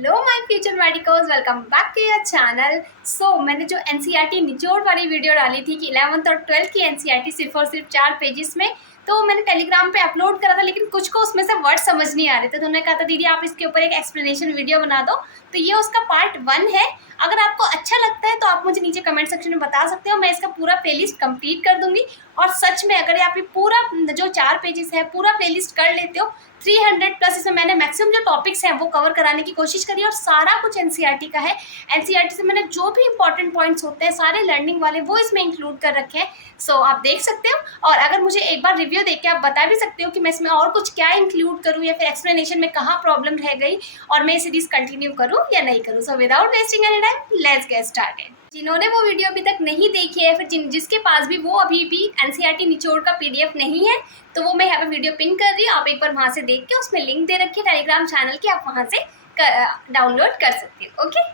Hello my future medicos, welcome back to your channel. मैंने जो NCERT निचोड़ वाली वीडियो डाली थी कि 11th और 12th की एनसीईआरटी सिर्फ और सिर्फ 4 पेजेस में, तो मैंने टेलीग्राम पे अपलोड करा था, लेकिन कुछ को उसमें से वर्ड समझ नहीं आ रहे थे। तो उन्होंने कहा था दीदी आप इसके ऊपर एक एक्सप्लेनेशन वीडियो बना दो। तो ये उसका पार्ट 1 है। अगर आपको अच्छा लगता है तो आप मुझे नीचे कमेंट सेक्शन में बता सकते हो, मैं इसका पूरा प्लेलिस्ट कंप्लीट कर दूंगी। और सच में अगर आप ये पूरा जो 4 पेजेस है पूरा प्लेलिस्ट कर लेते हो, 300 प्लस इसमें मैंने मैक्सिमम जो टॉपिक्स हैं वो कवर कराने की कोशिश करी और सारा कुछ एनसीईआरटी का है। एनसीईआरटी से मैंने जो भी इंपॉर्टेंट पॉइंट्स होते हैं सारे लर्निंग वाले वो इसमें इंक्लूड कर रखे हैं। आप देख सकते हो। और अगर मुझे एक बार रिव्यू देख के आप बता भी सकते हो कि मैं इसमें और कुछ क्या इंक्लूड करूँ या फिर एक्सप्लेनेशन में कहाँ प्रॉब्लम रह गई और मैं सीरीज कंटिन्यू करूँ या नहीं करूँ। So without wasting any time let's get started. जिन्होंने वो वीडियो अभी तक नहीं देखी है, फिर जिसके पास भी वो अभी भी एनसीईआरटी निचोड़ का पीडीएफ नहीं है, तो वो मैं यहाँ पे वीडियो पिन कर रही हूँ। आप एक बार वहाँ से देख के, उसमें लिंक दे रखी है टेलीग्राम चैनल की, आप वहाँ से डाउनलोड कर सकते हो। Okay,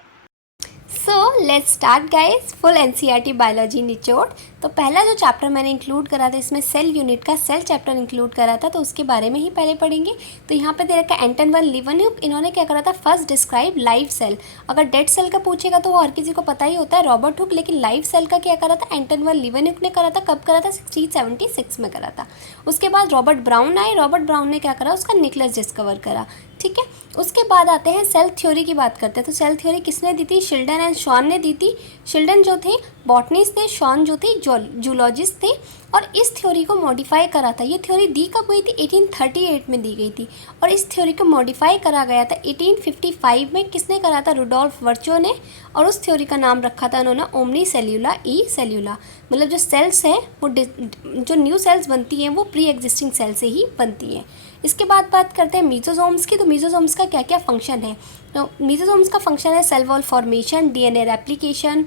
so let's start guys. Full NCERT biology निचोड़। तो पहला जो चैप्टर मैंने इंक्लूड करा था, इसमें सेल यूनिट का सेल चैप्टर इंक्लूड करा था, तो उसके बारे में ही पहले पढ़ेंगे। तो यहाँ पे दे रखा है एंटन वन लीवनहुक। इन्होंने क्या करा था, फर्स्ट डिस्क्राइब लाइव सेल। अगर डेड सेल का पूछेगा तो वो हर किसी को पता ही होता है, रॉबर्ट हुक। लेकिन लाइव सेल का क्या करा था, एंटन वन लीवनहुक ने करा था। कब करा था, 1676 में करा था। उसके बाद रॉबर्ट ब्राउन आए। रॉबर्ट ब्राउन ने क्या करा, उसका न्यूक्लियस डिस्कवर करा। ठीक है, उसके बाद आते हैं सेल थ्योरी की बात करते हैं। तो सेल थ्योरी किसने दी थी, शिल्डन एंड शॉन ने दी थी। शिल्डन जो थे बॉटनिस्ट थे, शॉन जो थे जूलॉजिस्ट थे। और इस थ्योरी को मॉडिफाई करा था। ये थ्योरी दी कब गई थी, 1838 में दी गई थी। और इस थ्योरी को मॉडिफाई करा गया था 1855 में। किसने करा था, रुडोल्फ वर्चो ने। और उस थ्योरी का नाम रखा था उन्होंने ओमनी सेल्यूला ई सेल्यूला। मतलब जो सेल्स हैं वो जो न्यू सेल्स बनती हैं वो प्री एग्जिस्टिंग सेल से ही बनती हैं। इसके बाद बात करते हैं मीजोसोम्स की। तो मीजोसोम्स का क्या क्या फंक्शन है, तो मीजोसोम्स का फंक्शन है cell wall formation, DNA replication,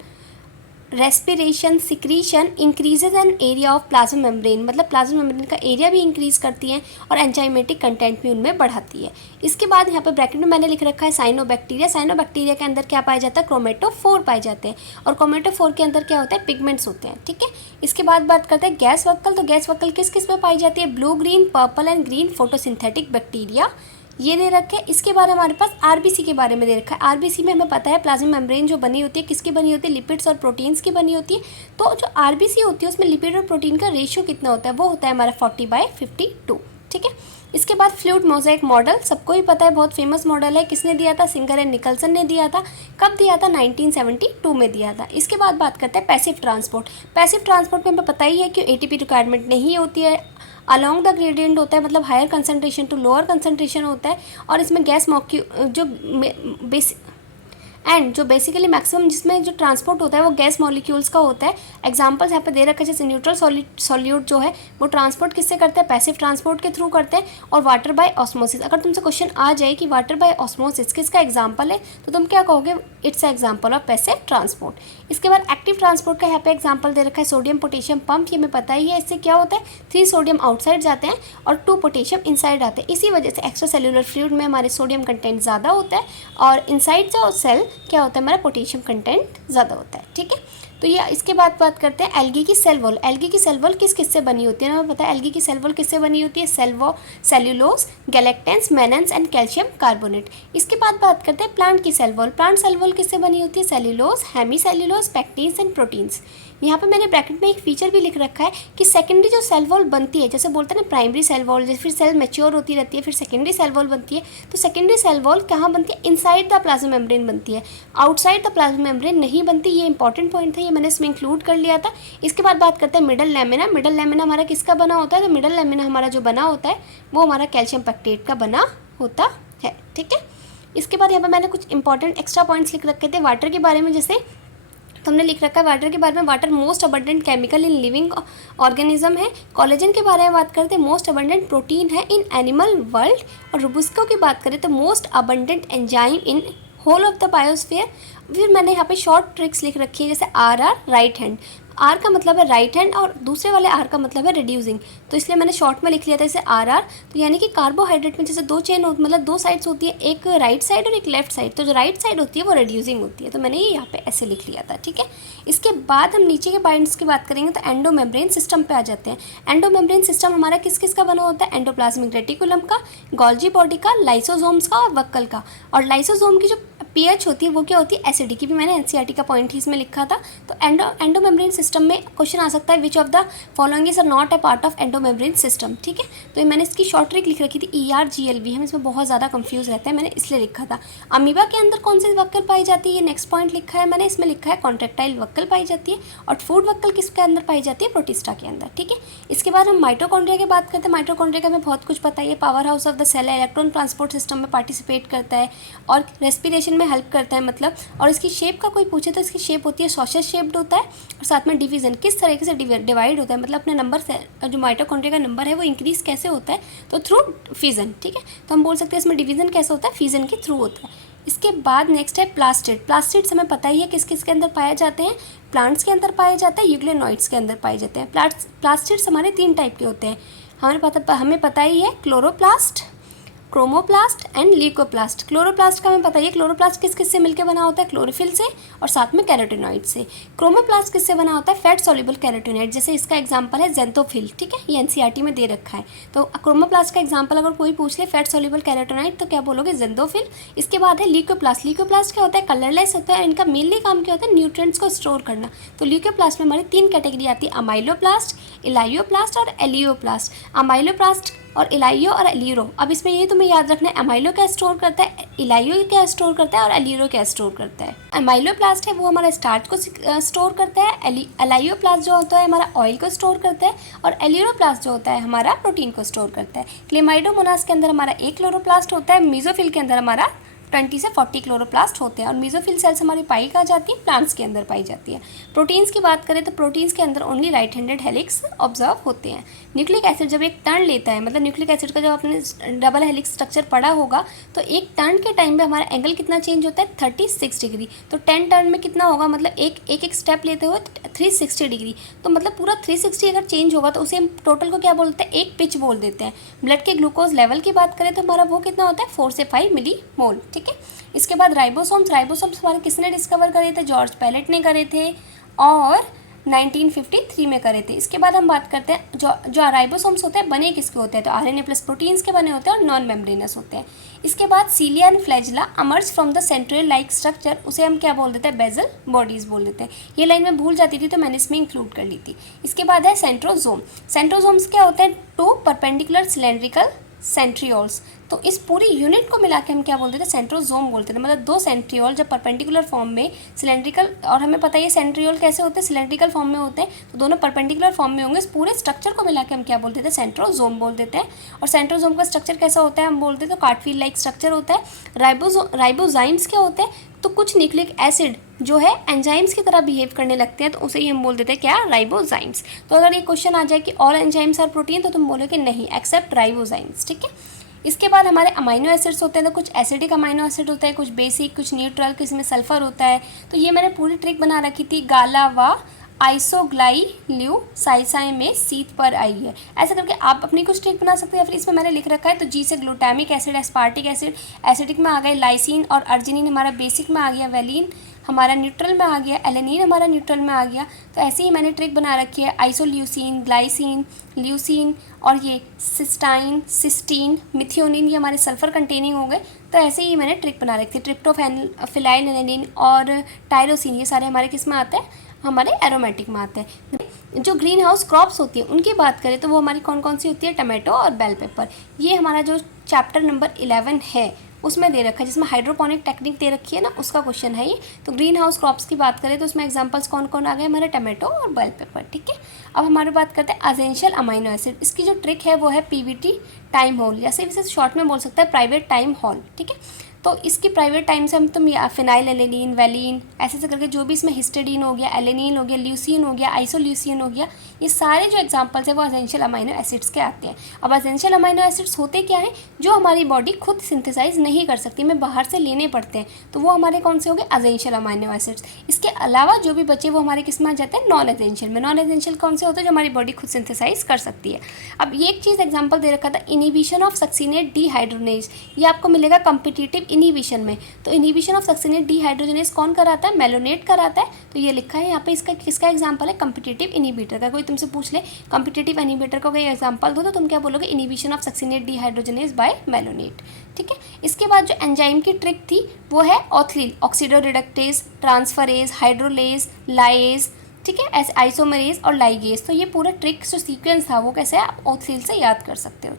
respiration, secretion, increases an area of plasma membrane. मतलब प्लाज्मा मेम्ब्रेन का एरिया भी इंक्रीज करती हैं और एंजाइमेटिक कंटेंट भी उनमें बढ़ाती है। इसके बाद यहाँ पे ब्रैकेट में मैंने लिख रखा है साइनोबैक्टीरिया। साइनोबैक्टीरिया के अंदर क्या पाया जाता है, क्रोमेटोफोर पाए जाते हैं। और क्रोमेटोफोर के अंदर क्या होता है, पिगमेंट्स होते हैं। ठीक है, इसके बाद बात करते हैं गैस वक्कल। तो गैस वक्कल किस किस में पाई जाती है, blue, green, purple and green photosynthetic bacteria, ये दे रखे हैं। इसके बाद हमारे पास आरबीसी के बारे में दे रखा है। आरबीसी में हमें पता है प्लाज्मा मेम्ब्रेन जो बनी होती है किसकी बनी होती है, लिपिड्स और प्रोटीन्स की बनी होती है। तो जो आरबीसी होती है उसमें लिपिड और प्रोटीन का रेशियो कितना होता है, वो होता है हमारा 40/52। ठीक है, इसके बाद फ्लूइड मोज़ेक मॉडल, सबको ही पता है, बहुत फेमस मॉडल है। किसने दिया था, सिंगर एंड निकलसन ने दिया था। कब दिया था, 1972 में दिया था। इसके बाद बात करते हैं पैसिव ट्रांसपोर्ट। पैसिव ट्रांसपोर्ट में हमें पता ही है कि एटीपी रिक्वायरमेंट नहीं होती है, अलॉन्ग द ग्रेडियंट होता है, मतलब higher concentration to lower concentration होता है। और इसमें गैस जो बेसिकली मैक्सिमम जिसमें जो ट्रांसपोर्ट होता है वो गैस मॉलिक्यूल्स का होता है। एग्जांपल्स यहाँ पे दे रखे हैं, जैसे न्यूट्रल सॉल्यूट जो है वो ट्रांसपोर्ट किससे करते हैं, पैसिव ट्रांसपोर्ट के थ्रू करते हैं। और वाटर बाय ऑस्मोसिस, अगर तुमसे क्वेश्चन आ जाए कि वाटर बाय ऑस्मोसिस किसका एग्जाम्पल है, तो तुम क्या कहोगे, it's example of passive transport. इसके बाद एक्टिव ट्रांसपोर्ट का यहाँ पे एग्जाम्पल दे रखा है सोडियम पोटेशियम पंप। ये हमें पता ही है, इससे क्या होता है, 3 सोडियम आउटसाइड जाते हैं और 2 पोटेशियम इनसाइड आते हैं। इसी वजह से एक्स्ट्रा सेलुलर फ्लूइड में हमारे सोडियम कंटेंट ज़्यादा होता है और इनसाइड जो सेल क्या होता है, हमारा पोटेशियम कंटेंट ज़्यादा होता है। ठीक है, तो ये इसके बाद बात करते हैं एल्गी की सेल वॉल। एल्गी की सेल वॉल किस किस से बनी होती है, हमें पता है एल्गी की सेल वॉल किससे बनी होती है, cellulose, galactans, mannans and calcium carbonate. इसके बाद बात करते हैं प्लांट की cell wall. Plant cell wall किससे बनी होती है, cellulose, hemicellulose, pectins and proteins. यहाँ पे मैंने ब्रैकेट में एक फीचर भी लिख रखा है कि सेकेंडरी जो सेल वॉल बनती है, जैसे बोलते हैं ना प्राइमरी सेल वॉल, जैसे फिर सेल मैच्योर होती रहती है फिर सेकेंडरी सेल वॉल बनती है। तो सेकेंडरी सेल वॉल कहाँ बनती है, इनसाइड द प्लाज्मा मेम्ब्रेन बनती है, आउटसाइड द प्लाज्मा मेम्ब्रेन नहीं बनती। ये इंपॉर्टेंट पॉइंट था, ये मैंने इसमें इंक्लूड कर लिया था। इसके बाद बात करते हैं मिडल लैमिना। मिडल लैमिना हमारा किसका बना होता है, तो मिडल लैमिना हमारा जो बना होता है वो हमारा कैल्शियम पैक्टेट का बना होता है। ठीक है, इसके बाद यहाँ पर मैंने कुछ इंपॉर्टेंट एक्स्ट्रा पॉइंट्स लिख रखे थे वाटर के बारे में। जैसे हमने लिख रखा है वाटर के बारे में, water most abundant chemical in living organism है। कोलेजन के बारे में बात करते हैं, मोस्ट अबंडेंट प्रोटीन है इन एनिमल वर्ल्ड। और रोबुस्को की बात करें तो most abundant enzyme in whole of the biosphere. फिर मैंने यहाँ पे शॉर्ट ट्रिक्स लिख रखी है, जैसे RR राइट हैंड। आर का मतलब है राइट हैंड और दूसरे वाले आर का मतलब है रिड्यूसिंग, तो इसलिए मैंने शॉर्ट में लिख लिया था इसे आर आर। तो यानी कि कार्बोहाइड्रेट में जैसे दो चेन मतलब दो साइड्स होती है, एक राइट साइड और एक लेफ्ट साइड, तो जो राइट साइड होती है वो रिड्यूसिंग होती है, तो मैंने ये यहाँ पे ऐसे लिख लिया था, ठीक है। इसके बाद हम नीचे के पॉइंट्स की बात करेंगे तो एंडोमेम्ब्रेन सिस्टम पे आ जाते हैं। एंडोमेम्ब्रेन सिस्टम हमारा किस किस का बना होता है, एंडोप्लाज्मिक रेटिकुलम का, गोल्जी बॉडी का, लाइसोसोम्स का और वक्कल का। और लाइसोसोम की जो पीएच होती है वो क्या होती है, एसिडिक, भी मैंने एनसीईआरटी का पॉइंट ही इसमें लिखा था। तो एंडोमेम्ब्रेन सिस्टम में क्वेश्चन आ सकता है which of the following is are not a part of endomembrane system, ठीक है। तो ये मैंने इसकी शॉर्ट ट्रिक लिख रखी थी ERGLV, हम इसमें बहुत ज़्यादा कंफ्यूज रहते हैं, मैंने इसलिए लिखा था। अमीबा के अंदर कौन सी वक्कल पाई जाती है, ये नेक्स्ट पॉइंट लिखा है मैंने, इसमें लिखा है कॉन्ट्रेक्टाइल वक्कल पाई जाती है। और फूड वक्कल किसके अंदर पाई जाती है, प्रोटिस्टा के अंदर, ठीक है। इसके बाद हम माइटोकॉन्ड्रिया की बात करते हैं। माइटोकॉन्ड्रिया का हमें बहुत कुछ पता है, power house of the cell है, इलेक्ट्रॉन ट्रांसपोर्ट सिस्टम में पार्टिसिपेट करता है और रेस्पिरेशन में हेल्प करता है मतलब। और इसकी शेप का कोई पूछे तो इसकी शेप होती है सॉसेज शेप्ड होता है। और साथ में डिवीजन किस तरीके से डिवाइड होता है, मतलब अपने नंबर से जो माइटोकॉन्ड्रिया का नंबर है वो इंक्रीज कैसे होता है, तो थ्रू फिजन, ठीक है। तो हम बोल सकते हैं इसमें डिवीजन कैसे होता है, फिजन के थ्रू होता है। इसके बाद नेक्स्ट है प्लास्टिड। प्लास्टिड्स हमें पता ही है किस किस के अंदर पाए जाते हैं, प्लांट्स के अंदर पाए जाते हैं, यूग्लेनॉइड्स के अंदर पाए जाते हैं। प्लास्टिड्स हमारे 3 टाइप के होते हैं, हमें पता ही है, chloroplast, chromoplast and leucoplast. Chloroplast का हमें पता है, क्लोरोप्लास्ट किस किस से मिलकर बना होता है, क्लोरोफिल से और साथ में कैरोटिनॉइड से। क्रोमोप्लास्ट किससे बना होता है, फैट सॉल्युबल कैरोटिनॉइड, जैसे इसका एग्जांपल है जेंथोफिल, ठीक है, ये एनसीईआरटी में दे रखा है। तो क्रोमोप्लास्ट का एग्जांपल अगर कोई पूछ ले फैट सॉल्युबल कैरोटिनॉइड तो क्या बोलोगे, जेंथोफिल। इसके बाद है ल्यूकोप्लास्ट। ल्यूकोप्लास्ट क्या होता है, कलरलेस होता है, इनका मेनली काम क्या होता है, न्यूट्रिएंट्स को स्टोर करना। तो ल्यूकोप्लास्ट में हमारी 3 कैटेगरी आती है, अमाइलोप्लास्ट, इलाइयोप्लास्ट और एलियोप्लास्ट। अमाइलोप्लास्ट और इलाइयो और एलिरो, अब इसमें ये तुम्हें याद रखना है अमाइलो क्या स्टोर करता है, इलाइयो क्या स्टोर करता है और एलिरो क्या स्टोर करता है। अमाइलोप्लास्ट है वो हमारा स्टार्च को स्टोर करता है, एलाइयोप्लास्ट जो होता है हमारा ऑयल को स्टोर करता है और एलिरोप्लास्ट जो होता है हमारा प्रोटीन को स्टोर करता है। क्लेमाइडोमोनास के अंदर हमारा 1 क्लोरोप्लास्ट होता है, मीजोफिल के अंदर हमारा 20 से 40 क्लोरोप्लास्ट होते हैं। और मीजोफिल सेल्स हमारी पाई कहाँ जाती है, प्लांट्स के अंदर पाई जाती है। प्रोटीन्स की बात करें तो प्रोटीन्स के अंदर only right handed helix observe होते हैं। न्यूक्लिक एसिड जब एक टर्न लेता है, मतलब न्यूक्लिक एसिड का जब आपने डबल हेलिक्स स्ट्रक्चर पढ़ा होगा तो एक टर्न के टाइम पे हमारा एंगल कितना चेंज होता है, 36 डिग्री। तो 10 टर्न में कितना होगा, मतलब एक स्टेप लेते हुए 360 डिग्री, तो मतलब पूरा 360 अगर चेंज होगा तो उसे हम टोटल को क्या बोलते हैं, एक पिच बोल देते हैं। ब्लड के ग्लूकोज लेवल की बात करें तो हमारा वो कितना होता है, 4 से 5 मिलीमोल, ठीक है। इसके बाद राइबोसोम्स हमारे किसने डिस्कवर करे थे, जॉर्ज पैलेट ने करे थे और 1953 में करे थे। इसके बाद हम बात करते हैं जो राइबोसोम्स होते हैं बने किसके होते हैं, तो आरएनए प्लस प्रोटीन्स के बने होते हैं और नॉन मेम्ब्रेनस होते हैं। इसके बाद cilia and flagella emerged from the centriole like structure, उसे हम क्या बोल देते हैं, बेजल बॉडीज बोल देते हैं। ये लाइन में भूल जाती थी तो मैंने इसमें इंक्लूड कर ली थी। इसके बाद है सेंट्रोजोम। सेंट्रोजोम्स क्या होते हैं, 2 परपेंडिकुलर सिलेंड्रिकल सेंट्रियोल्स। तो इस पूरी यूनिट को मिला के हम क्या बोलते थे, सेंट्रोजोम बोलते थे। मतलब 2 सेंट्रियोल जब परपेंडिकुलर फॉर्म में सिलेंड्रिकल, और हमें पता है सेंट्रियोल कैसे होते हैं, सिलेंड्रिकल फॉर्म में होते हैं, तो दोनों परपेंडिकुलर फॉर्म में होंगे। इस पूरे स्ट्रक्चर को मिला के हम क्या बोलते थे, सेंट्रोजोम बोल देते हैं। और सेंट्रोजोम का स्ट्रक्चर कैसा होता है, हम बोलते हैं तो कार्टफील लाइक स्ट्रक्चर होता है। राइबोजाइम्स क्या होते हैं, तो कुछ न्यूक्लिक एसिड जो है एंजाइम्स की तरह बिहेव करने लगते हैं, तो उसे ही हम बोल देते हैं क्या, राइबोजाइम्स। तो अगर ये क्वेश्चन आ जाए कि ऑल एंजाइम्स आर प्रोटीन, तो तुम बोलोगे नहीं, एक्सेप्ट राइबोजाइम्स, ठीक है। इसके बाद हमारे अमाइनो एसिड्स होते हैं, तो कुछ एसिडिक अमाइनो एसिड होता है, कुछ बेसिक, कुछ न्यूट्रल, किसी में सल्फर होता है। तो ये मैंने पूरी ट्रिक बना रखी थी, गाला व आइसोग्लाइल्यूसाइसाई में सीट पर आई है। ऐसा करके आप अपनी कुछ ट्रिक बना सकते हैं, या फिर इसमें मैंने लिख रखा है। तो जी से glutamic acid, aspartic acid, acidic में आ गए लाइसिन और अर्जिनिन हमारा बेसिक में आ गया, वेलिन हमारा न्यूट्रल में आ गया, एलेनिन हमारा न्यूट्रल में आ गया। तो ऐसे ही मैंने ट्रिक बना रखी है, आइसोल्यूसिन, ग्लाइसिन, ल्यूसिन और ये सिस्टाइन, सिस्टीन, मिथियोनिन, ये हमारे सल्फर कंटेनिंग हो गए। तो ऐसे ही मैंने ट्रिक बना रखी थी। ट्रिप्टोफैन, फिनाइलएलेनिन और टायरोसिन, ये सारे हमारे किस में आते हैं, हमारे एरोमेटिक में आते हैं। जो ग्रीन हाउस क्रॉप्स होती हैं उनकी बात करें तो वो हमारी कौन कौन सी होती है, टमाटो और बेल पेपर। ये हमारा जो चैप्टर नंबर 11 है उसमें दे रखा है, जिसमें हाइड्रोपोनिक टेक्निक दे रखी है ना, उसका क्वेश्चन है ये। तो ग्रीन हाउस क्रॉप्स की बात करें तो उसमें एग्जांपल्स कौन कौन आ गए, हमारे टमाटो और बेल पेपर, ठीक है। अब हमारी बात करते हैं एसेंशियल अमाइनो एसिड। इसकी जो ट्रिक है वो है पीवीटी टाइम होल, जैसे इसे शॉर्ट में बोल सकते हैं प्राइवेट टाइम हॉल, ठीक है। तो इसकी प्राइवेट टाइम से हम तुम फिनाइल एलेनिन, वैलिन, ऐसे करके जो भी इसमें हिस्टिडीन हो गया, एलेनिन हो गया, ल्यूसीन हो गया, आइसोल्यूसिन हो गया, ये सारे जो एग्जांपल्स है वो एसेंशियल अमाइनो एसिड्स के आते हैं। अब एसेंशियल अमाइनो एसिड्स होते क्या हैं, जो हमारी बॉडी खुद सिंथेसाइज नहीं कर सकती, हमें बाहर से लेने पड़ते हैं, तो वो हमारे कौन से हो गए, एसेंशियल अमाइनो एसिड्स। इसके अलावा जो भी बचे वो हमारे किस में आ जाते हैं, नॉन एसेंशियल में। नॉन एसेंशियल कौन से होते हैं, जो हमारी बॉडी खुद सिंथेसाइज कर सकती है। अब ये एक चीज़ एग्जांपल दे रखा था, इनिबिशन ऑफ सक्सिनेट डिहाइड्रोनेज, ये आपको मिलेगा कॉम्पिटिटिव इनिबिशन में। तो इनिबिशन ऑफ सक्सिनेट डिहाइड्रोजनेज कौन कराता है, मेलोनेट कराता है। तो ये लिखा है यहाँ पे, इसका किसका एग्जांपल है, कॉम्पिटिटिव इनिबिटर का। कोई तुमसे पूछ ले कॉम्पिटिटिव इनिबिटर का कोई एग्जांपल दो, तो तुम क्या बोलोगे, inhibition of succinate dehydrogenase by malonate. ठीक है, इसके बाद जो एंजाइम की ट्रिक थी वो है ऑथलील, ऑक्सीडोरिडक्टेज, ट्रांसफरेज, हाइड्रोलेज, लाएज, ठीक है, ऐसे आइसोमरेज और लाइगेज। तो ये पूरा ट्रिक जो सीक्वेंस था वो कैसे आप ऑथलील से याद कर सकते हो।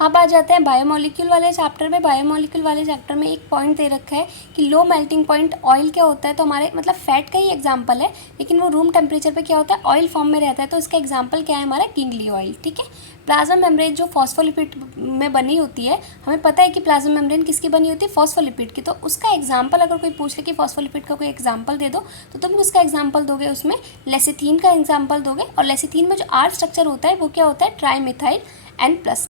अब आ जाते हैं बायोमोलिक्यूल वाले चैप्टर में। बायोमोलिक्यूल वाले चैप्टर में एक पॉइंट दे रखा है कि लो मेल्टिंग पॉइंट ऑयल क्या होता है, तो हमारे मतलब फैट का ही एग्जांपल है, लेकिन वो रूम टेम्परेचर पे क्या होता है, ऑयल फॉर्म में रहता है। तो इसका एग्जांपल क्या है हमारा, किंगली ऑयल। ठीक है, प्लाज्मा मेम्ब्रेन जो फॉस्फोलिपिड में बनी होती है, हमें पता है कि प्लाज्मा मेम्ब्रेन किसकी बनी होती है, फॉस्फोलिपिड की। तो उसका एग्जाम्पल अगर कोई पूछ ले कि फॉस्फोलिपिड का कोई एग्जाम्पल दे दो, तो तुम उसका एग्जाम्पल दोगे, उसमें लेसिथीन का एग्जाम्पल दोगे। और लेसिथीन में जो आर स्ट्रक्चर होता है वो क्या होता है, ट्राईमिथाइल N+।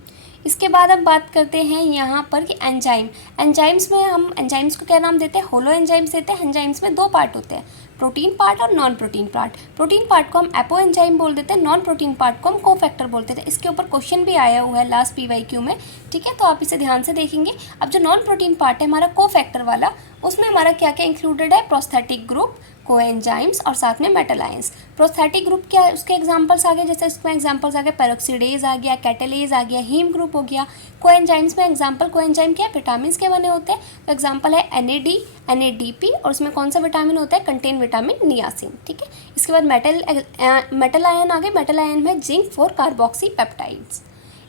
इसके बाद हम बात करते हैं यहाँ पर कि एंजाइम। एंजाइम्स में हम एंजाइम्स को क्या नाम देते हैं, होलो एंजाइम्स देते हैं। एंजाइम्स में दो पार्ट होते हैं, प्रोटीन पार्ट और non protein part. Protein part को हम एपो एंजाइम बोल देते हैं, नॉन प्रोटीन पार्ट को हम कोफैक्टर बोलते थे। इसके ऊपर क्वेश्चन भी आया हुआ है लास्ट PYQ में। ठीक है, तो आप इसे ध्यान से देखेंगे। अब जो नॉन प्रोटीन पार्ट है हमारा कोफैक्टर वाला, उसमें हमारा क्या क्या इंक्लूडेड है, प्रोस्थेटिक ग्रुप, कोएंजाइम्स और साथ में मेटल आयंस। प्रोस्थेटिक ग्रुप क्या है, उसके एग्जांपल्स आ गए, जैसे इसमें एग्जांपल्स आ गए, पेरोक्सीडेज आ गया, कैटेलेज आ गया, हीम ग्रुप हो गया। कोएंजाइम्स में एग्जांपल, कोएंजाइम क्या है, विटामिन के बने होते हैं। तो एग्जांपल है NAD, NADP, और उसमें कौन सा विटामिन होता है, कंटेन विटामिन नियासिन। ठीक है, इसके बाद मेटल आयन आ गए। मेटल आयन में जिंक 4 कार्बोक्सी पेप्टाइड्स।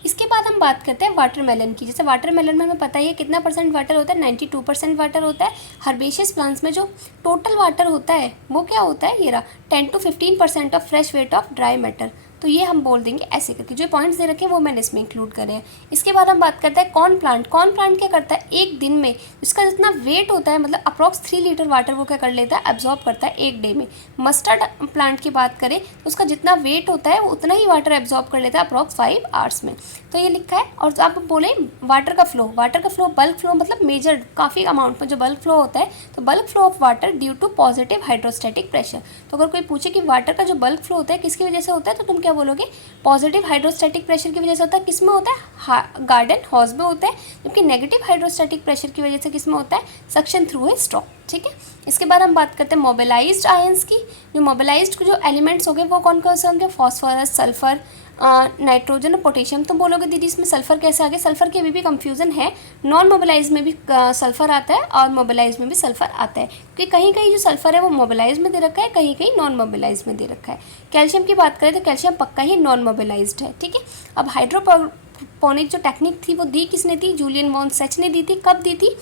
इसके बाद हम बात करते हैं वाटरमेलन की। जैसे वाटरमेलन में हमें पता ही है कितना % वाटर होता है, 92% वाटर होता है। हर्बेशियस प्लांट्स में जो टोटल वाटर होता है वो क्या होता है, ये रहा 10 to 15% of fresh weight of dry matter. तो ये हम बोल देंगे ऐसे करके, जो पॉइंट्स दे रखे हैं वो मैंने इसमें इंक्लूड करे हैं। इसके बाद हम बात करते हैं कॉर्न प्लांट। कॉर्न प्लांट क्या करता है, एक दिन में इसका जितना वेट होता है, मतलब अप्रॉक्स 3 लीटर वाटर वो क्या कर लेता है, एब्जॉर्ब करता है एक डे में। मस्टर्ड प्लांट की बात करें तो उसका जितना वेट होता है वो उतना ही वाटर एब्जॉर्ब कर लेता है अप्रॉक्स 5 आवर्स में। तो ये लिखा है। और आप बोले वाटर का फ्लो, बल्क फ्लो मतलब मेजर काफ़ी अमाउंट में जो बल्क फ्लो होता है, तो bulk flow of water due to positive hydrostatic pressure. तो अगर कोई पूछे कि वाटर का जो बल्क फ्लो होता है किसकी वजह से होता है, तो तुम क्या बोलोगे, पॉजिटिव हाइड्रोस्टैटिक प्रेशर की वजह से होता है। किस में होता है, गार्डन हॉज में होता है। जबकि नेगेटिव हाइड्रोस्टैटिक प्रेशर की वजह से किस में होता है, सक्शन थ्रू ए स्ट्रॉ। ठीक है, इसके बाद हम बात करते हैं मोबिलाइज्ड आयंस की। जो मोबिलाइज्ड जो एलिमेंट्स हो गए वो कौन कौन से होंगे, फॉस्फोरस, सल्फर, नाइट्रोजन और पोटेशियम। तो बोलोगे दीदी इसमें सल्फर कैसे आ गया, सल्फर के अभी भी कंफ्यूजन है। नॉन मोबिलाइज में भी सल्फर आता है और मोबिलाइज में भी सल्फर आता है, क्योंकि कहीं कहीं जो सल्फर है वो मोबिलाइज में दे रखा है, कहीं कहीं नॉन मोबिलाइज में दे रखा है। कैल्शियम की बात करें तो कैल्शियम पक्का ही नॉन मोबिलाइज्ड है। ठीक है, अब हाइड्रोपोनिक जो टेक्निक थी वो दी किसने थी, जूलियन वॉन सेच ने दी थी। कब दी थी,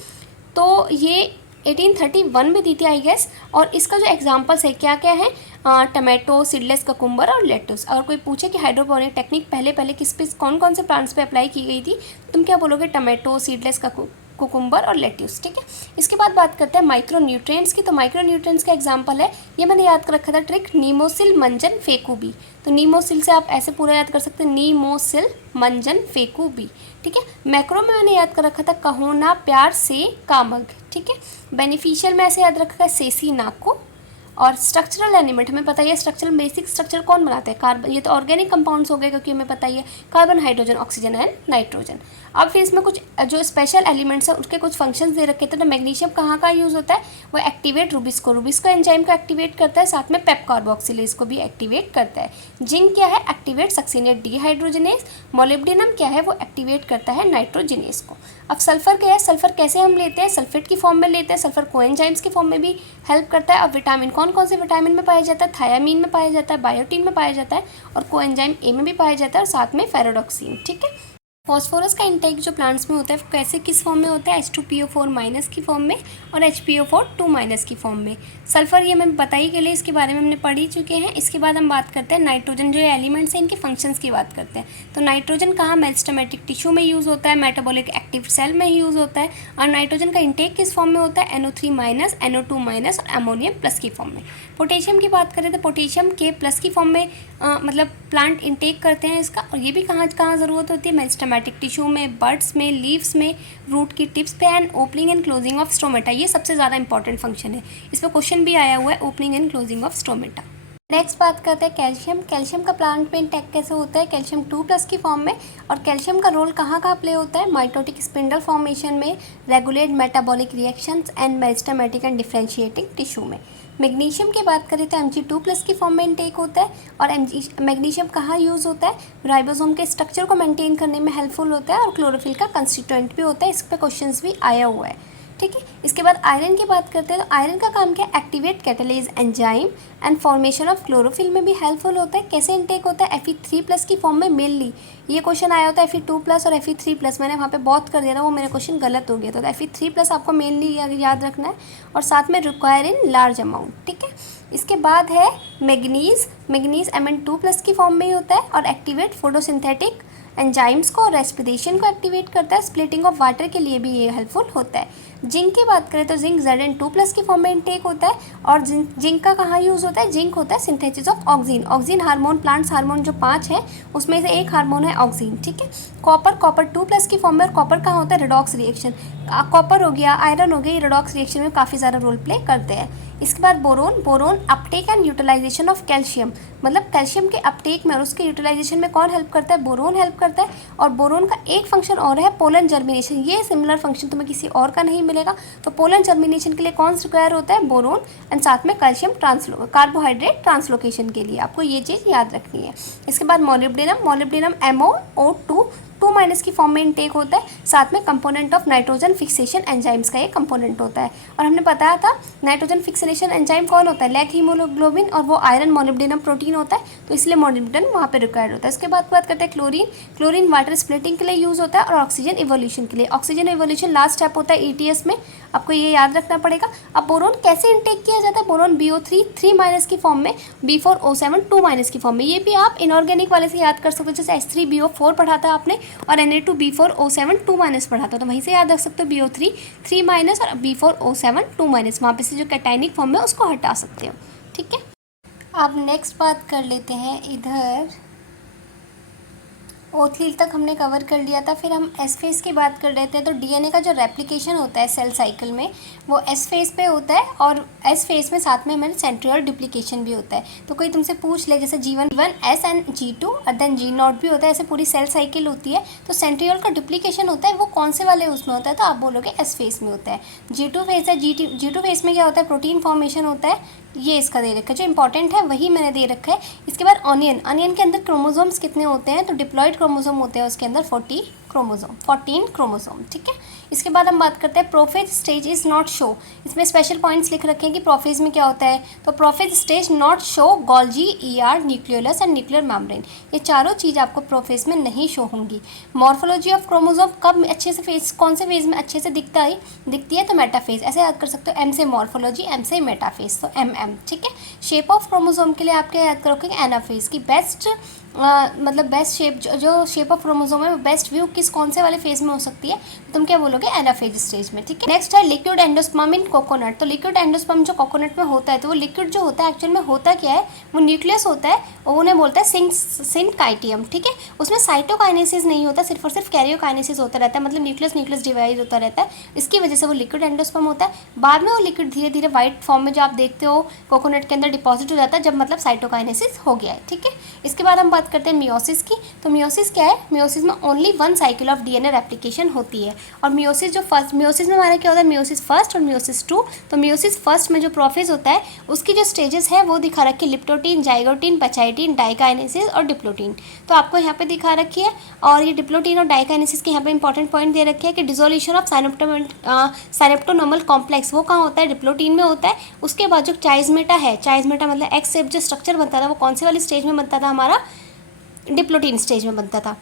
तो ये 1831 में दी थी आई गेस। और इसका जो एग्जांपल्स है क्या क्या है, टमाटो, सीडलेस ककुम्बर और लेटुस। अगर कोई पूछे कि हाइड्रोपोनिक टेक्निक पहले किस पे कौन कौन से प्लांट्स पे अप्लाई की गई थी, तुम क्या बोलोगे, टमाटो, सीडलेस कुकुम्बर और लेट्यूस। ठीक है, इसके बाद बात करते हैं माइक्रो न्यूट्रिएंट्स की। तो माइक्रो न्यूट्रिएंट्स का एग्जांपल है, ये मैंने याद कर रखा था ट्रिक, नीमोसिल, मंजन, फेकुबी। तो नीमोसिल से आप ऐसे पूरा याद कर सकते हैं, नीमोसिल, मंजन, फेकुबी। ठीक है, मैक्रो में मैंने याद कर रखा था कहोना, प्यार से, कामग। ठीक है, बेनिफिशियल में ऐसे याद रखा है, सेसी, नाको। और स्ट्रक्चरल एलिमेंट हमें पता ही है, स्ट्रक्चरल बेसिक स्ट्रक्चर कौन बनाते हैं, कार्बन। ये तो ऑर्गेनिक कंपाउंड्स हो गए क्योंकि हमें पता ही है, carbon, hydrogen, oxygen and nitrogen. अब फिर इसमें कुछ जो स्पेशल एलिमेंट्स हैं उसके कुछ फंक्शंस दे रखे थे। तो मैग्नीशियम कहाँ का यूज़ होता है, वो एक्टिवेट रूबिस्को एंजाइम को एक्टिवेट करता है, साथ में पेप कार्बोक्सिलेज को भी एक्टिवेट करता है। जिंक क्या है, एक्टिवेट सक्सिनेट डिहाइड्रोजनेज। मोलिब्डेनम क्या है, वो एक्टिवेट करता है नाइट्रोजिनेज को। अब सल्फर क्या है, सल्फर कैसे हम लेते हैं, सल्फेट की फॉर्म में लेते हैं। सल्फर कोएंजाइम्स की फॉर्म में भी हेल्प करता है। अब विटामिन कौन कौन से विटामिन में पाया जाता है, थायामीन में पाया जाता है, बायोटीन में पाया जाता है और कोएंजाइम ए में भी पाया जाता है, और साथ में फेरोडॉक्सिन। ठीक है, फॉस्फोरस का इंटेक जो प्लांट्स में होता है कैसे किस फॉर्म में होता है, H2PO4 माइनस की फॉर्म में और HPO4 2 माइनस की फॉर्म में। सल्फर ये मैं बताई के लिए इसके बारे में हमने पढ़ ही चुके हैं। इसके बाद हम बात करते हैं नाइट्रोजन, जो एलिमेंट्स हैं इनके फंक्शंस की बात करते हैं। तो नाइट्रोजन कहाँ मेरिस्टेमेटिक टिश्यू में यूज़ होता है, मेटाबॉलिक एक्टिव सेल में यूज़ होता है। और नाइट्रोजन का इंटेक किस फॉर्म में होता है, NO3 माइनस, NO2 माइनस और अमोनियम प्लस की फॉर्म में। पोटेशियम की बात करें तो पोटेशियम के प्लस की फॉर्म में मतलब प्लांट इंटेक करते हैं इसका। और ये भी कहाँ कहाँ ज़रूरत होती है, मेरिस्टेमेटिक टिश्यू में, बड्स में, लीव्स में, रूट की टिप्स पे and opening and closing of stomata. ये सबसे ज़्यादा इंपॉर्टेंट फंक्शन है, इस पर क्वेश्चन भी आया हुआ है, opening and closing of stomata. Next बात करते हैं कैल्शियम। कैल्शियम का प्लांट में इंटेक कैसे होता है, कैल्शियम 2 प्लस की फॉर्म में। और कैल्शियम का रोल कहाँ कहाँ प्ले होता है, माइटोटिक स्पिंडल फॉर्मेशन में, regulate metabolic reactions and meristematic and differentiating tissue में। मैग्नीशियम की बात करें तो Mg2 प्लस की फॉर्म में इंटेक होता है। और मैग्नीशियम कहाँ यूज़ होता है, राइबोसोम के स्ट्रक्चर को मेंटेन करने में हेल्पफुल होता है और क्लोरोफिल का कंस्टिट्यूएंट भी होता है। इस पर क्वेश्चन भी आया हुआ है, ठीक है। इसके बाद आयरन की बात करते हैं तो आयरन का काम क्या है, activate catalyse enzyme and formation of chlorophyll में भी हेल्पफुल होता है। कैसे इंटेक होता है, Fe3 प्लस की फॉर्म में मेनली। ये क्वेश्चन आया होता है Fe2 प्लस और Fe3 प्लस, मैंने वहाँ पे बहुत कर दिया था, वो मेरा क्वेश्चन गलत हो गया था। तो Fe3 प्लस आपको मेनली याद रखना है और साथ में रिक्वायर इन लार्ज अमाउंट, ठीक है। इसके बाद है मैग्नीज। मैग्नीज Mn2 प्लस की फॉर्म में ही होता है और एक्टिवेट फोटोसिंथेटिक एंजाइम्स को और रेस्पिरेशन को एक्टिवेट करता है। स्प्लिटिंग ऑफ वाटर के लिए भी ये हेल्पफुल होता है। जिंक की बात करें तो जिंक Zn2 प्लस की फॉर्म में इंटेक होता है। और जिंक का कहाँ यूज़ होता है, जिंक होता है synthesis of oxygen. Oxygen hormone, plants hormone जो 5 है उसमें से एक हार्मोन है ऑक्सीन, ठीक है। कॉपर 2 प्लस की फॉर्म में, और कॉपर कहाँ होता है, रिडॉक्स रिएक्शन। कॉपर हो गया, आयरन हो गया, ये रिडॉक्स रिएक्शन में काफ़ी ज़्यादा रोल प्ले करते हैं। इसके बाद boron uptake and utilisation of calcium, मतलब कैल्शियम के अपटेक में और उसके यूटिलाइजेशन में कौन हेल्प करता है, बोरोन हेल्प करता है। और बोरोन का एक फंक्शन और है पोलन जर्मिनेशन। ये सिमिलर फंक्शन तुम्हें किसी और का नहीं मिलेगा। तो पोलन जर्मिनेशन के लिए कौन रिक्वायर होता है, बोरोन, एंड साथ में कैल्शियम कार्बोहाइड्रेट ट्रांसलोकेशन के लिए आपको ये चीज़ याद रखनी है। इसके बाद मोलिब्डेनम MoO2 2 माइनस की फॉर्म में इंटेक होता है। साथ में component of nitrogen fixation enzymes का ये कंपोनेंट होता है। और हमने बताया था नाइट्रोजन फिक्सेशन एंजाइम कौन होता है, लैक हीमोग्लोबिन, और वो आयरन मोलिब्डेनम प्रोटीन होता है, तो इसलिए मोलिब्डेनम वहाँ पे रिक्वायर्ड होता है। इसके बाद बात करते हैं क्लोरीन वाटर स्प्लिटिंग के लिए यूज़ होता है और ऑक्सीजन इवोल्यूशन के लिए। ऑक्सीजन इवोल्यूशन लास्ट स्टेप होता है ETS में, आपको ये याद रखना पड़ेगा। अब बोरोन कैसे इंटेक किया जाता है, बोरोन BO3 3 माइनस की फॉर्म में, B4O7 2 माइनस की फॉर्म में। ये भी आप इनऑर्गेनिक वाले से याद कर सकते हो, जैसे H3BO4 पढ़ा था आपने और Na2B4O7 2 माइनस पढ़ा था, तो वहीं से याद रख सकते हो BO3 3 माइनस और B4O7 2 माइनस। वहाँ पे से जो कैटाइनिक फॉर्म है उसको हटा सकते हो, ठीक है। अब नेक्स्ट बात कर लेते हैं, इधर ओथलील तक हमने कवर कर लिया था। फिर हम एस फेज की बात कर लेते हैं। तो DNA का जो रेप्लिकेशन होता है सेल साइकिल में वो एस फेज पे होता है और एस फेज में साथ में हमारे सेंट्रियोल डुप्लीकेशन भी होता है। तो कोई तुमसे पूछ ले जैसे G1 S एंड G2 और देन G0 भी होता है, ऐसे पूरी सेल साइकिल होती है। तो सेंट्रियोल का डुप्लीकेशन होता है वो कौन से वाले उसमें होता है, तो आप बोलोगे एस फेज में होता है। G2 फेज है, G2 फेज में क्या होता है, प्रोटीन फॉर्मेशन होता है। ये इसका दे रखा है, जो इंपॉर्टेंट है वही मैंने दे रखा है। इसके बाद ऑनियन के अंदर क्रोमोसोम्स कितने होते हैं, तो डिप्लॉयड क्रोमोसोम होते हैं उसके अंदर 14 क्रोमोसोम, ठीक है। इसके बाद हम बात करते हैं prophase stage is not show. इसमें स्पेशल पॉइंट्स लिख रखे हैं कि प्रोफेज में क्या होता है, तो prophase stage not show Golgi, ER, nucleolus and nuclear membrane. ये चारों चीज़ आपको प्रोफेज में नहीं शो होंगी। मॉर्फोलॉजी ऑफ क्रोमोसोम कब अच्छे से फेज, कौन से फेज में अच्छे से दिखती है, तो मेटाफेज। ऐसे याद कर सकते हो, M से मॉर्फोलॉजी, M से मेटाफेज, तो MM, ठीक है। शेप ऑफ क्रोमोसोम के लिए आप क्या याद करोगे, एनाफेज की बेस्ट मतलब बेस्ट शेप, जो शेप ऑफ क्रोमोसोम है वो बेस्ट व्यू कौन से वाले फेज में हो सकती है, तुम क्या बोलोगे, एनाफेज स्टेज में, ठीक है। नेक्स्ट है लिक्विड एंडोस्पर्म इन कोकोनट। तो लिक्विड एंडोस्पर्म जो कोकोनट में होता है, तो वो लिक्विड जो होता है एक्चुअल में होता क्या है, वो न्यूक्लियस होता है और उन्हें बोलता है सिनकाइटियम, ठीक है। उसमें साइटोकाइनेसिस नहीं होता, सिर्फ और सिर्फ कैरियोकाइनेसिस होता रहता है, मतलब न्यूक्लियस डिवाइड होता रहता है। इसकी वजह से वो लिक्विड एंडोस्पर्म होता है। बाद में वो लिक्विड धीरे धीरे व्हाइट फॉर्म में जो आप देखते हो कोकोनट के अंदर डिपॉजिट हो जाता है, जब मतलब साइटोकाइनेसिस हो गया है, ठीक है। इसके बाद हम बात करते हैं मियोसिस की। तो मियोसिस क्या है, मियोसिस में only 1 cycle of DNA replication होती है। और मियोसिस में हमारा क्या होता है, मियोसिस फर्स्ट और मियोसिस 2। तो मियोसिस फर्स्ट में जो प्रोफेज होता है उसकी जो स्टेजेस है वो दिखा रखी है, लिप्टोटीन, जाइगोटीन, पचाइटीन, डाइकाइनेसिस और डिप्लोटीन। तो आपको यहाँ पे दिखा रखी है। और ये डिप्लोटीन और डाइकाइनेसिस के यहाँ पे इंपॉर्टेंट पॉइंट दे रखे हैं कि डिसोल्यूशन ऑफ साइनेप्टोनोमल कॉम्प्लेक्स वो कहाँ होता है, डिप्लोटीन में होता है। उसके बाद जो चाइज़मेटा है, चाइज़मेटा मतलब एक्स शेप जो स्ट्रक्चर बनता था वो कौन से वाली स्टेज में बनता था, हमारा डिप्लोटीन स्टेज में बनता था।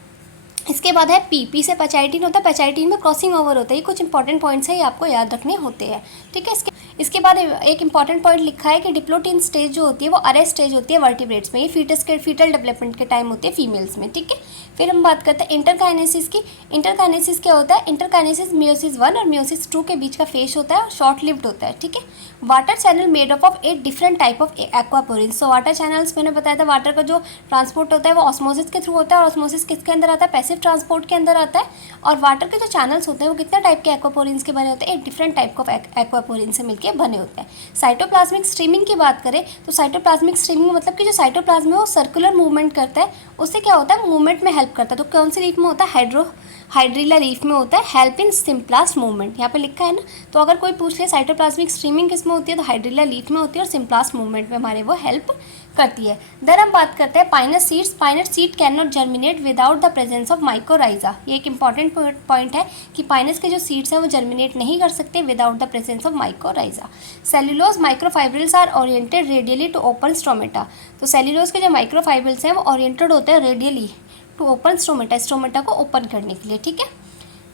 इसके बाद है पी से पैचाइटिन होता है, पैचाइटिन में क्रॉसिंग ओवर होता है। ये कुछ इंपॉर्टेंट पॉइंट्स है, ये आपको याद रखने होते हैं, ठीक है। इसके बाद एक इंपॉर्टेंट पॉइंट लिखा है कि डिप्लोटिन स्टेज जो होती है वो अरेस्ट स्टेज होती है वर्टिब्रेट्स में, ये फीटल डेवलपमेंट के टाइम होती है फीमेल्स में, ठीक है। फिर हम बात करते हैं इंटरकाइनेसिस की। इंटरकाइनेसिस क्या होता है? इंटरकाइनेसिस मियोसिस 1 और मियोसिस 2 के बीच का फेज होता है और शॉर्ट लिव्ड होता है, ठीक है। Water channel made up of 8 different type of aquaporins. तो वाटर चैनल्स मैंने बताया था, वाटर का जो ट्रांसपोर्ट होता है वो ऑस्मोसिस के थ्रू होता है, और ऑस्मोसिस किसके अंदर आता है? पैसिव ट्रांसपोर्ट के अंदर आता है। और वाटर के जो चैनल्स होते हैं वो कितने टाइप के एक्वापोरिन्स के बने होते हैं? 8 डिफरेंट टाइप ऑफ एक्वापोरिन से मिलकर बने होते हैं। साइटोप्लाज्मिक स्ट्रीमिंग की बात करें तो साइटोप्लाज्मिक स्ट्रीमिंग मतलब कि जो साइटोप्लाज्म है वो सर्कुलर मूवमेंट करता है, उससे क्या होता है? मूवमेंट में हेल्प करता है। तो कौन सी लीफ में होता है? हाइड्रिला लीफ में होता है, हेल्प इन सिम्प्लास्ट मूवमेंट, यहाँ पे लिखा है ना। तो अगर कोई पूछ ले साइटोप्लाज्मिक स्ट्रीमिंग किस में होती है, तो हाइड्रिला लीफ में होती है और सिम्प्लास्ट मूवमेंट में हमारे वो हेल्प करती है। देन हम बात करते हैं Pinus seeds. Pinus seed can not germinate without the presence of mycorrhiza. ये एक इंपॉर्टेंट पॉइंट है कि पाइनस के जो सीड्स हैं वो जर्मिनेट नहीं कर सकते without the presence of mycorrhiza. Cellulose microfibrils are oriented radially to open stomata. तो सेल्यूलोज के जो माइक्रोफाइब्रिल्स हैं वो ओरिएंटेड होते हैं radially to open stomata, stomata को ओपन करने के लिए, ठीक है।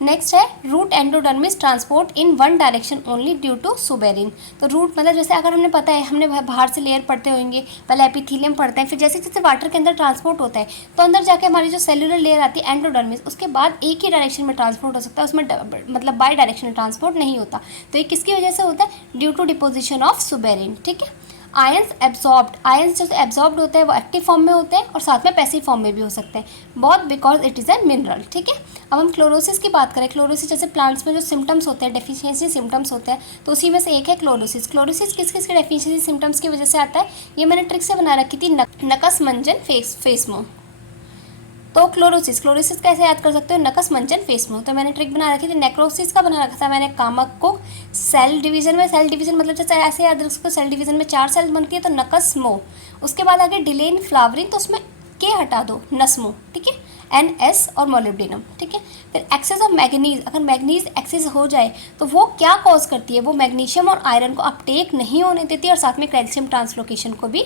नेक्स्ट है root endodermis transport in one direction only due to suberin. तो रूट मतलब जैसे अगर हमने पता है, हमने बाहर से लेयर पढ़ते होंगे, पहले एपिथेलियम पढ़ते हैं, फिर जैसे जैसे वाटर के अंदर ट्रांसपोर्ट होता है तो अंदर जाके हमारी जो सेलुलर लेयर आती है एंडोडर्मिस, उसके बाद एक ही डायरेक्शन में ट्रांसपोर्ट हो सकता है, उसमें मतलब बाई डायरेक्शनल ट्रांसपोर्ट नहीं होता। तो ये किसकी वजह से होता है? Due to deposition of suberin, ठीक है। आयंस एब्जॉर्ब्ड, आयंस जो एब्जॉर्ब्ड होते हैं वो एक्टिव फॉर्म में होते हैं और साथ में पैसिव फॉर्म में भी हो सकते हैं, बहुत because it is a mineral, ठीक है। अब हम क्लोरोसिस की बात करें। क्लोरोसिस जैसे प्लांट्स में जो सिम्टम्स होते हैं, डेफिशिएंसी सिम्टम्स होते हैं, तो उसी में से एक है क्लोरोसिस। क्लोरोसिस किस किस के डेफिशिएंसी सिम्टम्स की वजह से आता है? ये मैंने ट्रिक से बना रखी थी, नकस मंजन फेसमो। तो क्लोरोसिस कैसे याद कर सकते हो? नकस मंचन फेसमो। तो मैंने ट्रिक बना रखी थी। नेक्रोसिस का बना रखा था मैंने कामक को सेल डिवीजन में। सेल डिवीजन मतलब जैसे ऐसे याद रख सकते हो, सेल डिवीजन में 4 सेल्स बनती है तो नकस मो। उसके बाद आगे डिले इन फ्लावरिंग, तो उसमें के हटा दो, नस्मो, ठीक है, NS और मोलिब्डेनम, ठीक है। फिर एक्सेस ऑफ मैग्नीज, अगर मैग्नीज एक्सेस हो जाए तो वो क्या कॉज करती है? वो मैग्नीशियम और आयरन को अपटेक नहीं होने देती और साथ में कैल्शियम ट्रांसलोकेशन को भी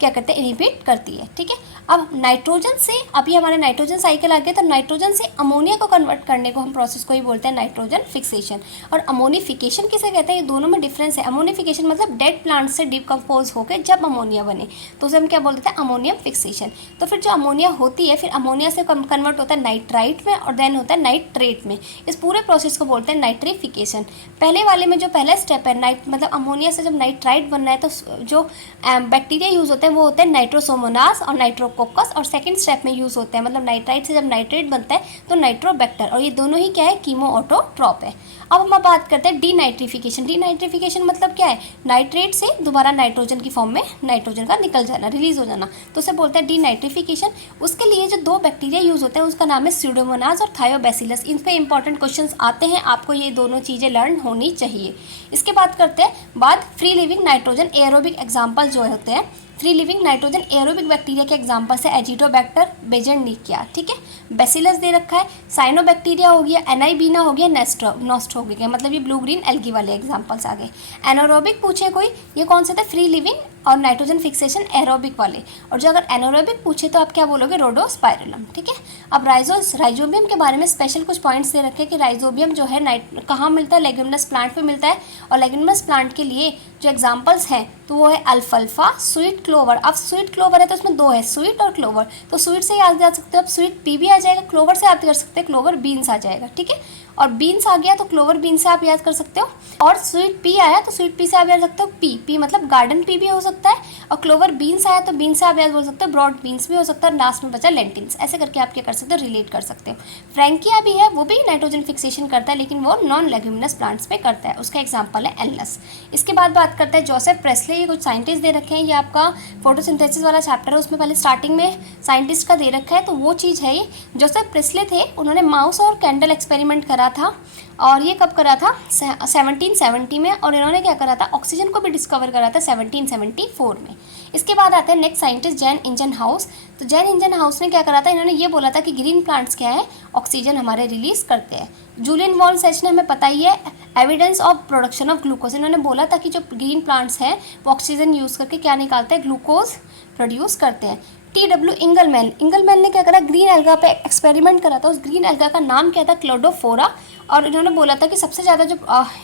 क्या करते हैं? इनहिबिट करती है, ठीक है। अब नाइट्रोजन से, अभी हमारे नाइट्रोजन साइकिल आ गया, तो नाइट्रोजन से अमोनिया को कन्वर्ट करने को हम प्रोसेस को ही बोलते हैं नाइट्रोजन फिक्सेशन। और अमोनिफिकेशन किसे कहते हैं? ये दोनों में डिफरेंस है। अमोनिफिकेशन मतलब डेड प्लांट से डिकम्पोज होकर जब अमोनिया बने तो उसे हम क्या बोलते हैं? Ammonium fixation. तो फिर जो अमोनिया होती है, फिर अमोनिया से कन्वर्ट होता है नाइट्राइट में और देन होता है नाइट्रेट में। इस पूरे प्रोसेस को बोलते हैं नाइट्रिफिकेशन। पहले वाले में जो पहला स्टेप है मतलब अमोनिया से जब नाइट्राइट बनना है तो जो बैक्टीरिया यूज होते हैं वो होते हैं नाइट्रोसोमोनास और नाइट्रोकोकस, और सेकंड स्टेप में यूज होते हैं मतलब नाइट्राइट से जब नाइट्रेट बनता है तो नाइट्रोबैक्टर, और ये दोनों ही क्या है? कीमो ऑटोट्रॉप है। अब हम बात करते हैं डीनाइट्रिफिकेशन। डीनाइट्रिफिकेशन मतलब क्या है? नाइट्रेट से दोबारा नाइट्रोजन की फॉर्म में नाइट्रोजन का निकल जाना, रिलीज हो जाना, तो उसे बोलते हैं डीनाइट्रिफिकेशन। उसके लिए जो 2 बैक्टीरिया यूज होते हैं उसका नाम है स्यूडोमोनास और थायोबैसिलस। इन पे इंपॉर्टेंट क्वेश्चंस आते हैं, आपको ये दोनों चीज़ें लर्न होनी चाहिए। इसके बाद करते हैं free living nitrogen aerobic example जो होते हैं। Free living nitrogen aerobic bacteria के एग्जाम्पल्स है एजिटोबैक्टर, बेजेंनिकिया, ठीक है। बेसिलस दे रखा है, साइनोबैक्टीरिया हो गया, एनाइबीना हो गया, नोस्ट हो गया, मतलब ये ब्लू ग्रीन एल्गी वाले एग्जाम्पल्स आ गए। एनारोबिक पूछे कोई, ये कौन से थे? फ्री लिविंग और नाइट्रोजन फिक्सेशन एरोबिक वाले। और जो अगर एनारोबिक पूछे तो आप क्या बोलोगे? रोडोस्पाइरलम, ठीक है। अब राइजोबियम के बारे में स्पेशल कुछ पॉइंट्स दे रखे हैं कि राइजोबियम जो है कहाँ मिलता है? लेग्यूमिनस प्लांट पे मिलता है, और लेग्यूमिनस प्लांट के लिए जो एग्जाम्पल्स हैं तो वो है अल्फाल्फा, स्वीट क्लोवर। अब स्वीट क्लोवर है तो उसमें 2 है, स्वीट और क्लोवर, तो स्वीट से याद कर सकते हो, अब स्वीट पी भी आ जाएगा, क्लोवर से याद कर सकते हैं, क्लोवर बीन्स आ जाएगा, ठीक है। और बीन्स आ गया तो क्लोवर बीन से आप याद कर सकते हो, और स्वीट पी आया तो स्वीट पी से आप याद कर सकते हो पी मतलब गार्डन पी भी हो सकता है, और क्लोवर बीन्स आया तो बीन्स से आप याद बोल सकते हो ब्रॉड बीन्स भी हो सकता है, और लास्ट में बचा लेंटिल्स। ऐसे करके आप क्या कर सकते हो? रिलेट कर सकते हो। फ्रैंकिया भी है, वो भी नाइट्रोजन फिक्सेशन करता है लेकिन वो नॉन लेग्यूमिनस प्लांट्स पे करता है, उसका एग्जाम्पल है एल्नस। इसके बाद बात करते हैं जोसेफ प्रेस्ले। ये कुछ साइंटिस्ट दे रखे हैं, ये आपका फोटोसिंथेसिस वाला चैप्टर है, उसमें पहले स्टार्टिंग में साइंटिस्ट का दे रखा है, तो वो चीज़ है ये। जोसेफ प्रेस्ले थे, उन्होंने माउस और कैंडल एक्सपेरिमेंट करा था, और ये कब करा था? 1770 में, और इन्होंने क्या करा था? ऑक्सीजन को भी डिस्कवर करा था 1774 में। इसके बाद आते हैं नेक्स्ट साइंटिस्ट जैन इंजनहाउस। तो जैन इंजनहाउस ने क्या करा था? इन्होंने ये बोला था कि ग्रीन प्लांट्स क्या है? ऑक्सीजन हमारे रिलीज करते हैं। जूलियन वॉन सेच ने, हमें पता ही है, evidence of production of glucose, इन्होंने बोला था कि जो ग्रीन प्लांट्स हैं वो ऑक्सीजन यूज़ करके क्या निकालते हैं? ग्लूकोज प्रोड्यूस करते हैं। TW इंगलमैन ने क्या करा, ग्रीन एल्गा पे एक्सपेरिमेंट करा था। उस ग्रीन एल्गा का नाम क्या था, क्लोडोफोरा। और इन्होंने बोला था कि सबसे ज़्यादा जो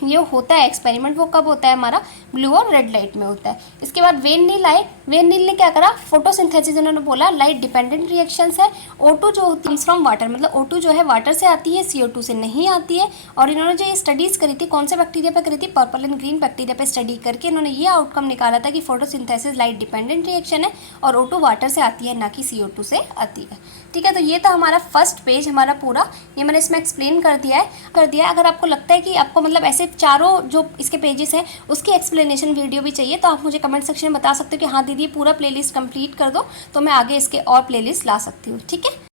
ये होता है एक्सपेरिमेंट वो कब होता है, हमारा ब्लू और रेड लाइट में होता है। इसके बाद वेन नील आए। वेन नील ने क्या करा, फोटोसिंथेसिस इन्होंने बोला लाइट डिपेंडेंट रिएक्शंस है। O2 जो कम्स फ्रॉम वाटर, मतलब O2 जो है वाटर से आती है, CO2 से नहीं आती है। और इन्होंने जो ये स्टडीज़ करी थी कौन से बैक्टीरिया पे करी थी, पर्पल एंड ग्रीन बैक्टीरिया पे स्टडी करके इन्होंने ये आउटकम निकाला था कि फोटोसिंथेसिस लाइट डिपेंडेंट रिएक्शन है और O2 वाटर से आती है, ना कि CO2 से आती है। ठीक है, तो ये था हमारा फर्स्ट पेज हमारा पूरा, ये मैंने इसमें एक्सप्लेन कर दिया है। अगर आपको लगता है कि आपको मतलब ऐसे चारों जो इसके पेजेस हैं उसकी एक्सप्लेनेशन वीडियो भी चाहिए तो आप मुझे कमेंट सेक्शन में बता सकते हो कि हाँ दीदी पूरा प्लेलिस्ट कंप्लीट कर दो, तो मैं आगे इसके और प्लेलिस्ट ला सकती हूँ। ठीक है।